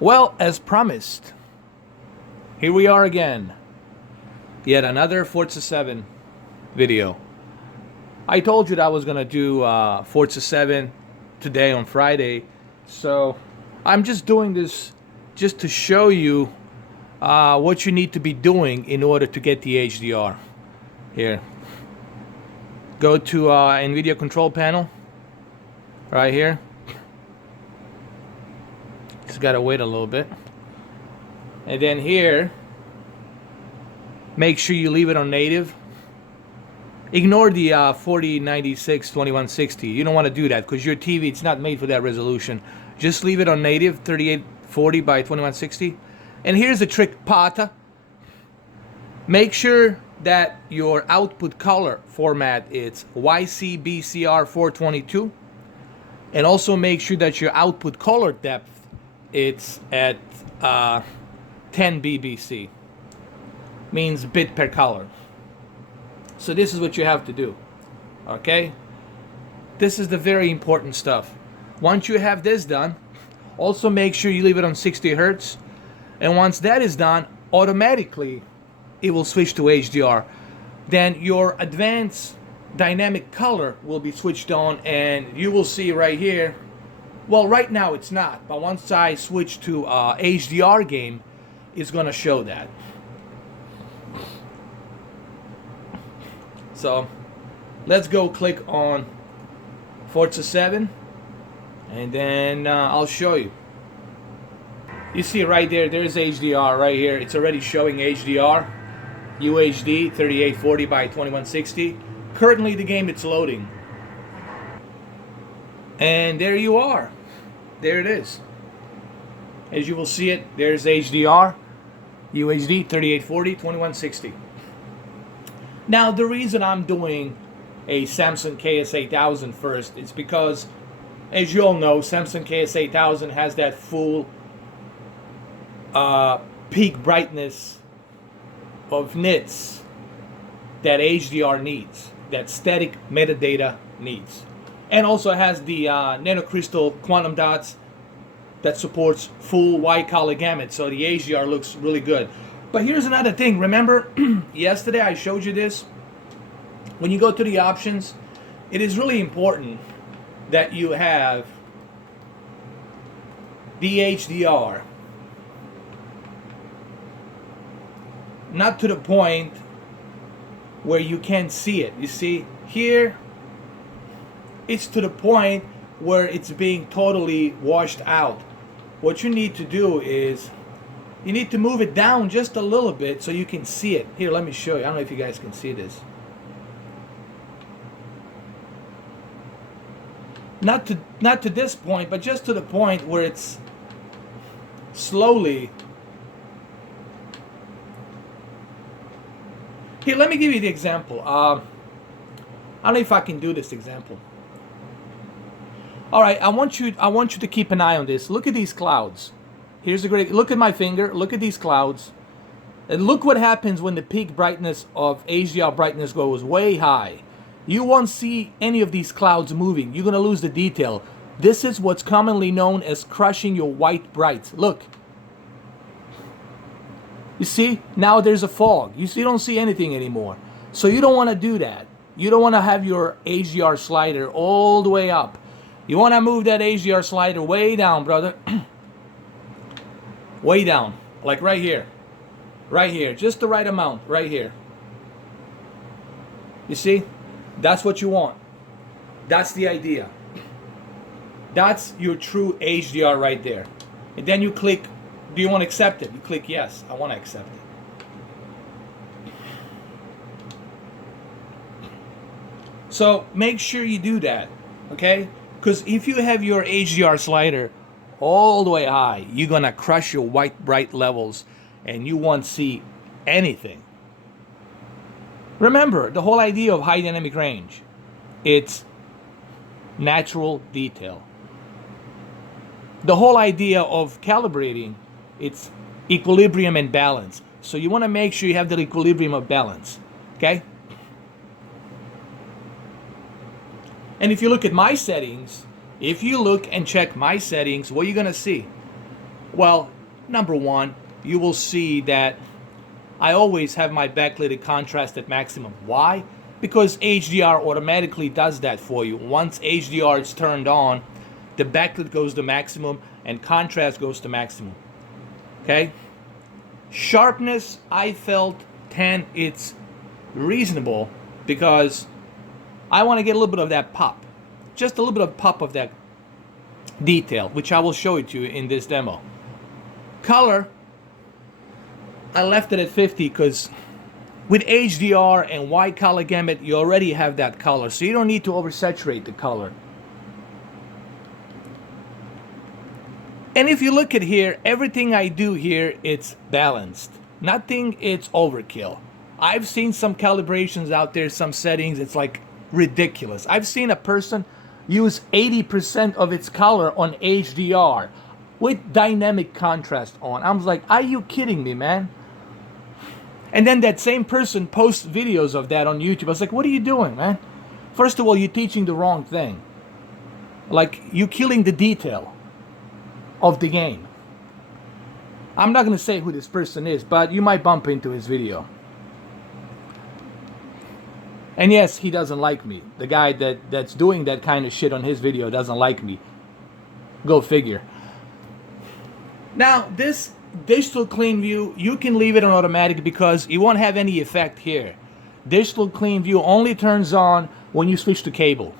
Well, as promised, here we are again. Yet another Forza 7 video. I told you that I was gonna do Forza 7 today on Friday, so I'm just doing this just to show you what you need to be doing in order to get the HDR. Here, go to Nvidia control panel right here. Just gotta wait a little bit, and then here, make sure you leave it on native. Ignore the 4096 2160. You don't want to do that because your TV, it's not made for that resolution. Just leave it on native 3840 by 2160. And here's the trick, Pata. Make sure that your output color format is YCBCR 422, and also make sure that your output color depth it's at 10 BBC. Means bit per color. So this is what you have to do. Okay? This is the very important stuff. Once you have this done, also make sure you leave it on 60 Hertz. And once that is done, automatically it will switch to HDR. Then your advanced dynamic color will be switched on, and you will see right here. Well, right now it's not, but once I switch to HDR game, it's gonna show that. So let's go click on Forza 7, and then I'll show you. You see right there, there's HDR right here. It's already showing HDR, UHD 3840 by 2160. Currently the game it's loading. And there you are. There it is. As you will see it, there's HDR, UHD 3840, 2160. Now the reason I'm doing a Samsung KS8000 first is because, as you all know, Samsung KS8000 has that full peak brightness of nits that HDR needs, that static metadata needs. And also has the nanocrystal quantum dots that supports full white color gamut, so the HDR looks really good. But here's another thing. Remember, yesterday I showed you this. When you go to the options, it is really important that you have the HDR. Not to the point where you can't see it. You see, here, it's to the point where it's being totally washed out. What you need to do is you need to move it down just a little bit so you can see it. Here, let me show you. I don't know if you guys can see this. Not to this point, but just to the point where it's slowly. Here, let me give you the example. I don't know if I can do this example. All right, I want you to keep an eye on this. Look at these clouds. Here's a great look at my finger. Look at these clouds. And look what happens when the peak brightness of HDR brightness goes way high. You won't see any of these clouds moving. You're going to lose the detail. This is what's commonly known as crushing your white brights. Look. You see? Now there's a fog. You don't see anything anymore. So you don't want to do that. You don't want to have your HDR slider all the way up. You want to move that HDR slider way down, brother. Way down. Like right here. Right here. Just the right amount. Right here. You see? That's what you want. That's the idea. That's your true HDR right there. And then you click, do you want to accept it? You click yes, I want to accept it. So make sure you do that, okay? Because if you have your HDR slider all the way high, you're going to crush your white bright levels and you won't see anything. Remember, the whole idea of high dynamic range, it's natural detail. The whole idea of calibrating, it's equilibrium and balance. So you want to make sure you have the equilibrium of balance, okay? And if you look at my settings, if you look and check my settings, what are you going to see? Well, number one, you will see that I always have my backlit contrast at maximum. Why? Because HDR automatically does that for you. Once HDR is turned on, the backlit goes to maximum and contrast goes to maximum. Okay? Sharpness, I felt 10, it's reasonable because I want to get a little bit of that pop. Just a little bit of pop of that detail, which I will show it to you in this demo. Color, I left it at 50 because with HDR and wide color gamut, you already have that color, so you don't need to oversaturate the color. And if you look at here, everything I do here, it's balanced. Nothing, it's overkill. I've seen some calibrations out there, some settings, it's like ridiculous. I've seen a person use 80% of its color on HDR with dynamic contrast on. I was like, are you kidding me, man? And then that same person posts videos of that on YouTube. I was like, what are you doing, man? First of all, you're teaching the wrong thing. Like, you're killing the detail of the game. I'm not going to say who this person is, but you might bump into his video. And yes, he doesn't like me. The guy that's doing that kind of shit on his video doesn't like me. Go figure. Now, this digital clean view, you can leave it on automatic because you won't have any effect here. Digital clean view only turns on when you switch to cable,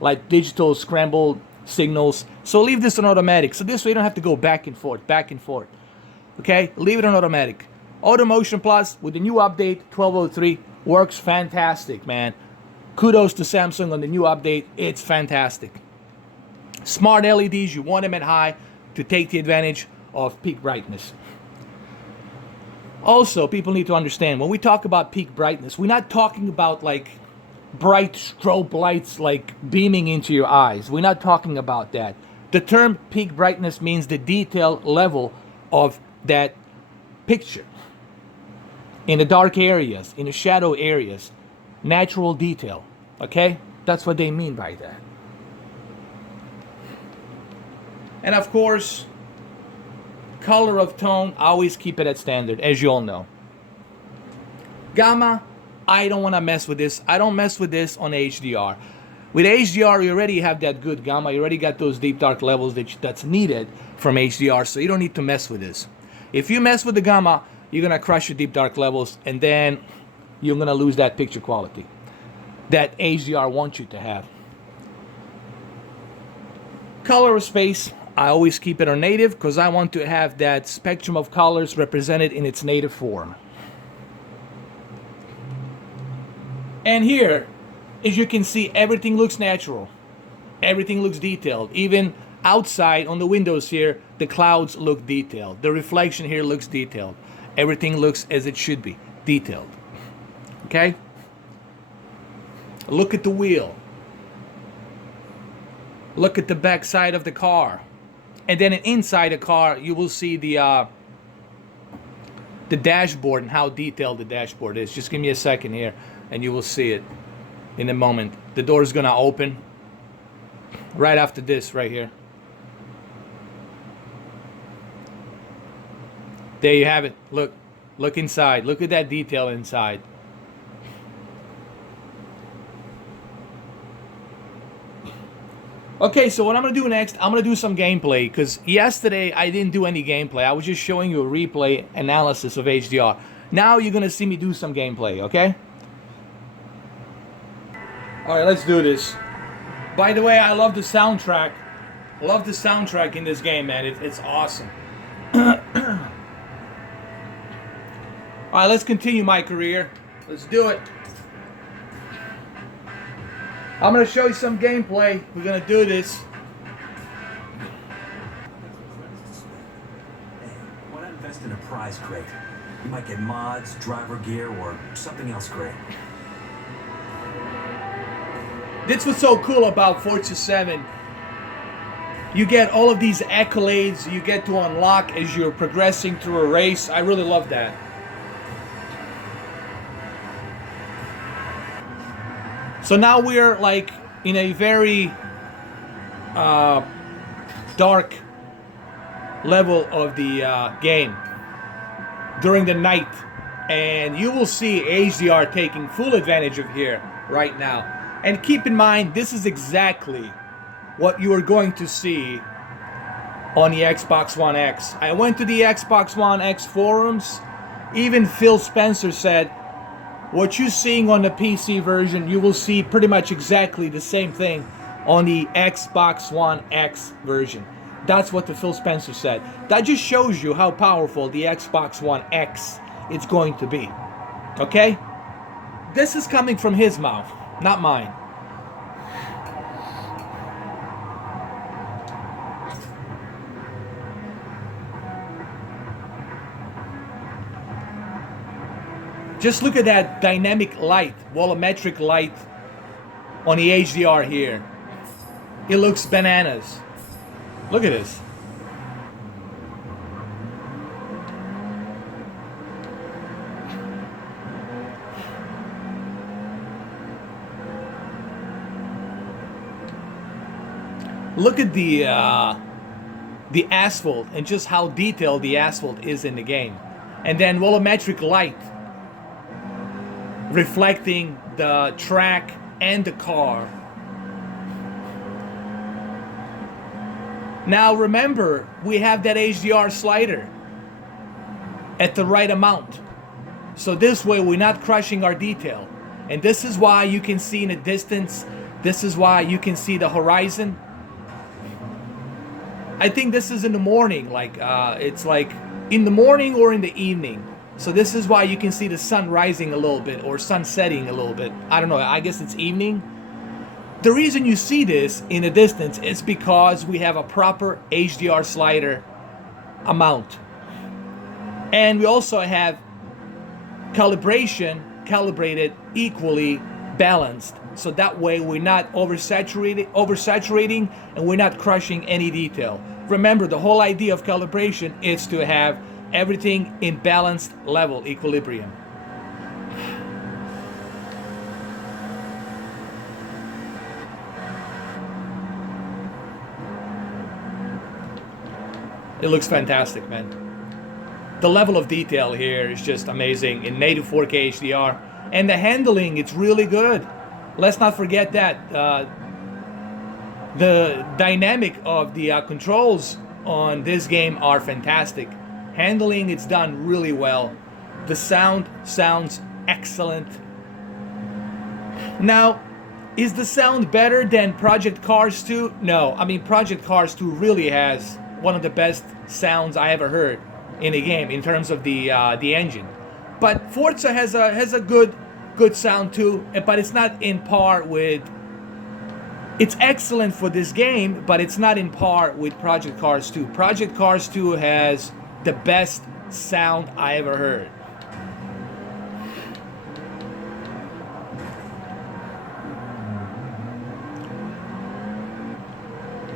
like digital scrambled signals. So leave this on automatic. So this way you don't have to go back and forth. Okay, leave it on automatic. Auto Motion Plus with the new update 1203 works fantastic, man. Kudos to Samsung on the new update. It's fantastic. Smart LEDs, you want them at high to take the advantage of peak brightness. Also, people need to understand, when we talk about peak brightness, we're not talking about like bright strobe lights like beaming into your eyes. We're not talking about that. The term peak brightness means the detail level of that picture. In the dark areas, in the shadow areas, natural detail. Okay? That's what they mean by that. And of course, color of tone, I always keep it at standard, as you all know. Gamma, I don't want to mess with this. I don't mess with this on HDR. With HDR, you already have that good gamma. You already got those deep dark levels that's needed from HDR, so you don't need to mess with this. If you mess with the gamma, you're going to crush your deep dark levels, and then you're going to lose that picture quality that HDR wants you to have. Color of space, I always keep it on native because I want to have that spectrum of colors represented in its native form. And here, as you can see, everything looks natural. Everything looks detailed. Even outside on the windows here, the clouds look detailed. The reflection here looks detailed. Everything looks as it should be, detailed. Okay? Look at the wheel. Look at the back side of the car. And then inside the car, you will see the dashboard and how detailed the dashboard is. Just give me a second here, and you will see it in a moment. The door is gonna open right after this, right here. There you have it. Look inside. Look at that detail inside. Okay, so what I'm going to do next, I'm going to do some gameplay, because yesterday I didn't do any gameplay. I was just showing you a replay analysis of HDR. Now you're going to see me do some gameplay, okay? Alright, let's do this. By the way, I love the soundtrack. I love the soundtrack in this game, man. It's awesome. Alright, let's continue my career. Let's do it. I'm going to show you some gameplay. We're going to do this. Hey, why not invest in a prize crate? You might get mods, driver gear, or something else great. That's what's so cool about Forza 7. You get all of these accolades you get to unlock as you're progressing through a race. I really love that. So now we're like in a very dark level of the game during the night, and you will see HDR taking full advantage of here right now. And keep in mind, this is exactly what you are going to see on the Xbox One X. I went to the Xbox One X forums. Even Phil Spencer said, what you're seeing on the PC version, you will see pretty much exactly the same thing on the Xbox One X version. That's what the Phil Spencer said. That just shows you how powerful the Xbox One X is going to be. Okay? This is coming from his mouth, not mine. Just look at that dynamic light, volumetric light on the HDR here. It looks bananas. Look at this. Look at the asphalt and just how detailed the asphalt is in the game. And then volumetric light reflecting the track and the car. Now remember, we have that HDR slider at the right amount. So this way we're not crushing our detail. And this is why you can see in the distance, this is why you can see the horizon. I think this is in the morning, like it's like in the morning or in the evening. So this is why you can see the sun rising a little bit or sun setting a little bit. I don't know, I guess it's evening. The reason you see this in the distance is because we have a proper HDR slider amount. And we also have calibration calibrated equally balanced. So that way we're not oversaturating and we're not crushing any detail. Remember, the whole idea of calibration is to have everything in balanced level equilibrium. It looks fantastic, man. The level of detail here is just amazing in native 4K HDR. And the handling, it's really good. Let's not forget that. The dynamic of the controls on this game are fantastic. Handling, it's done really well. The sound sounds excellent. Now, is the sound better than Project Cars 2? No, I mean Project Cars 2 really has one of the best sounds I ever heard in a game in terms of the engine. But Forza has a good sound too, but it's not in par with. It's excellent for this game, but it's not in par with Project Cars 2. Project Cars 2 has the best sound I ever heard.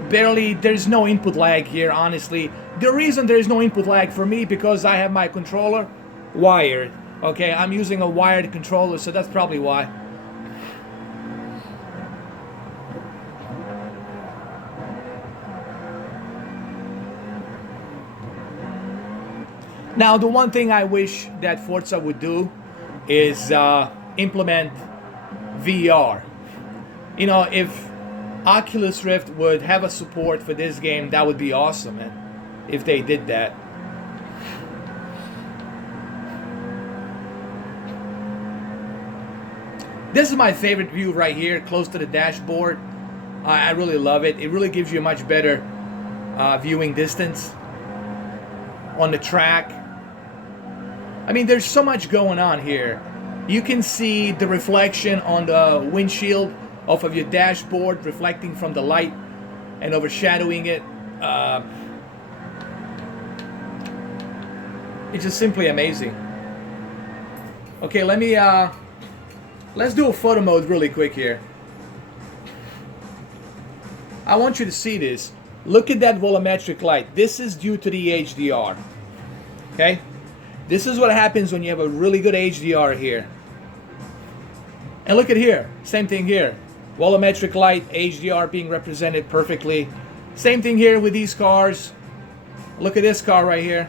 Barely, there's no input lag here, honestly. The reason there is no input lag for me because I have my controller wired. Okay, I'm using a wired controller, so that's probably why. Now, the one thing I wish that Forza would do is implement VR. You know, if Oculus Rift would have a support for this game, that would be awesome, man, if they did that. This is my favorite view right here, close to the dashboard. I really love it. It really gives you a much better viewing distance on the track. I mean, there's so much going on here. You can see the reflection on the windshield off of your dashboard, reflecting from the light and overshadowing it. It's just simply amazing. Okay, let's do a photo mode really quick here. I want you to see this. Look at that volumetric light. This is due to the HDR. Okay? This is what happens when you have a really good HDR here. And look at here. Same thing here. Volumetric light, HDR being represented perfectly. Same thing here with these cars. Look at this car right here.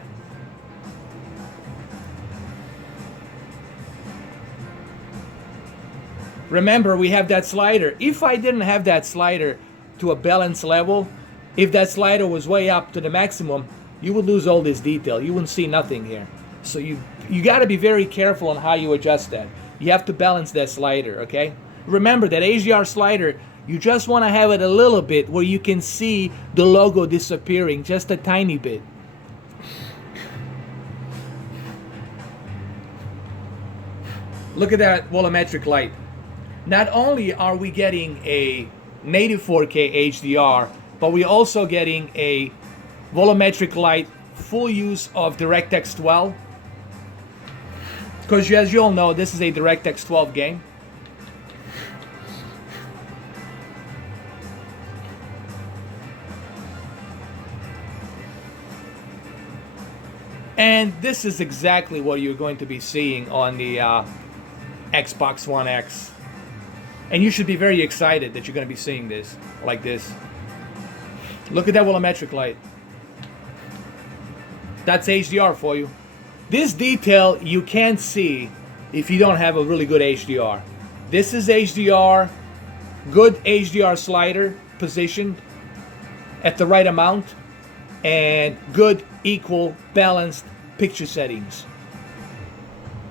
Remember, we have that slider. If I didn't have that slider to a balanced level, if that slider was way up to the maximum, you would lose all this detail. You wouldn't see nothing here. So you got to be very careful on how you adjust that. You have to balance that slider, okay? Remember that HDR slider, you just want to have it a little bit where you can see the logo disappearing, just a tiny bit. Look at that volumetric light. Not only are we getting a native 4K HDR, but we're also getting a volumetric light, full use of DirectX 12. Because as you all know, this is a DirectX 12 game. And this is exactly what you're going to be seeing on the Xbox One X. And you should be very excited that you're going to be seeing this, like this. Look at that volumetric light. That's HDR for you. This detail you can't see if you don't have a really good HDR. This is HDR, good HDR slider positioned at the right amount, and good, equal, balanced picture settings.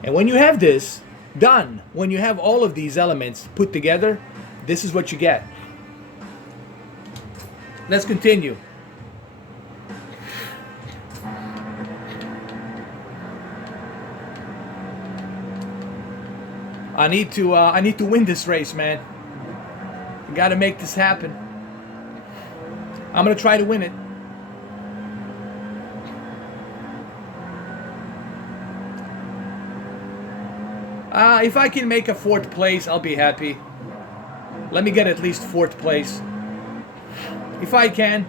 And when you have this done, when you have all of these elements put together, this is what you get. Let's continue. I need to win this race, man. I gotta make this happen. I'm gonna try to win it. If I can make a 4th place, I'll be happy. Let me get at least 4th place. If I can.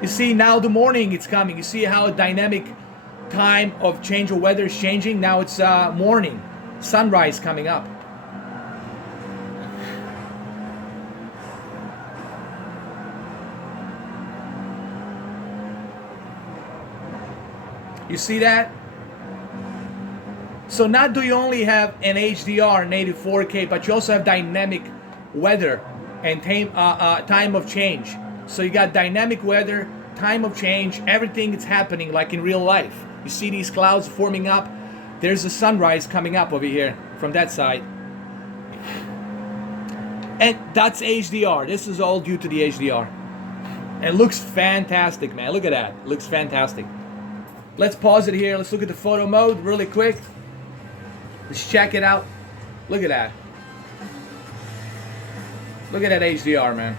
You see, now the morning it's coming. You see how dynamic time of change of weather is changing? Now it's morning. Sunrise coming up. You see that? So not do you only have an HDR native 4K, but you also have dynamic weather and time of change. So you got dynamic weather, time of change, everything is happening like in real life. You see these clouds forming up. There's a sunrise coming up over here from that side. And that's HDR. This is all due to the HDR. And it looks fantastic, man. Look at that. It looks fantastic. Let's pause it here. Let's look at the photo mode really quick. Let's check it out. Look at that. Look at that HDR, man.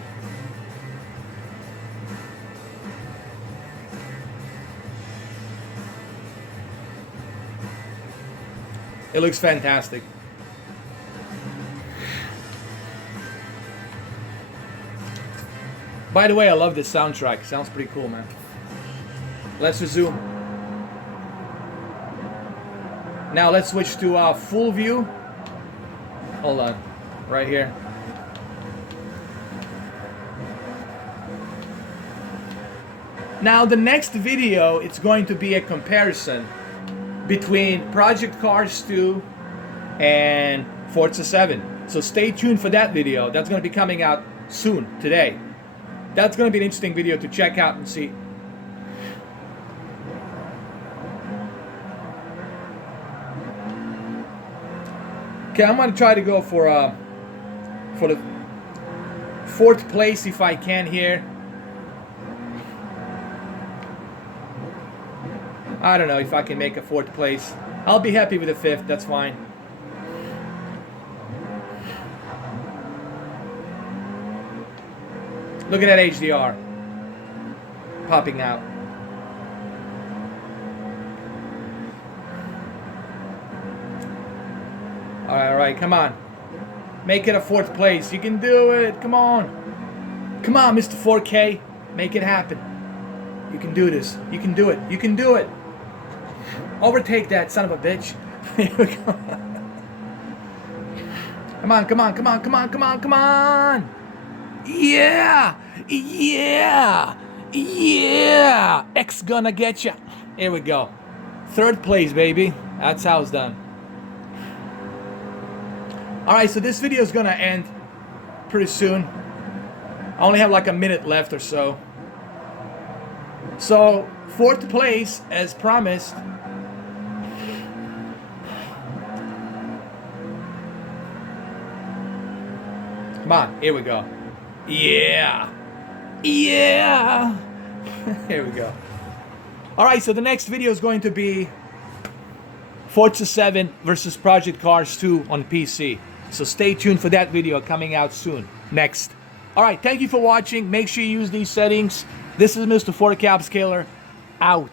It looks fantastic. By the way, I love this soundtrack. Sounds pretty cool, man. Let's resume. Now let's switch to full view. Hold on, right here. Now the next video, it's going to be a comparison between Project Cars 2 and Forza 7. So stay tuned for that video. That's going to be coming out soon, today. That's going to be an interesting video to check out and see. Okay, I'm going to try to go for the 4th place if I can here. I don't know if I can make a 4th place. I'll be happy with a 5th, that's fine. Look at that HDR popping out. Alright, come on. Make it a 4th place. You can do it. Come on. Come on, Mr. 4K. Make it happen. You can do this. You can do it. You can do it. Overtake that son of a bitch. Here we go. Come on, come on, come on, come on, come on, come on. Yeah! Yeah! Yeah, X gonna get ya. Here we go. 3rd place, baby. That's how it's done. All right, so this video is gonna end pretty soon. I only have like a minute left or so. So 4th place, as promised. Come on, here we go. Yeah. Yeah. Here we go. All right, so the next video is going to be Forza 7 versus Project Cars 2 on PC. So stay tuned for that video coming out soon. Next. All right, thank you for watching. Make sure you use these settings. This is Mr. 4K Upscaler out.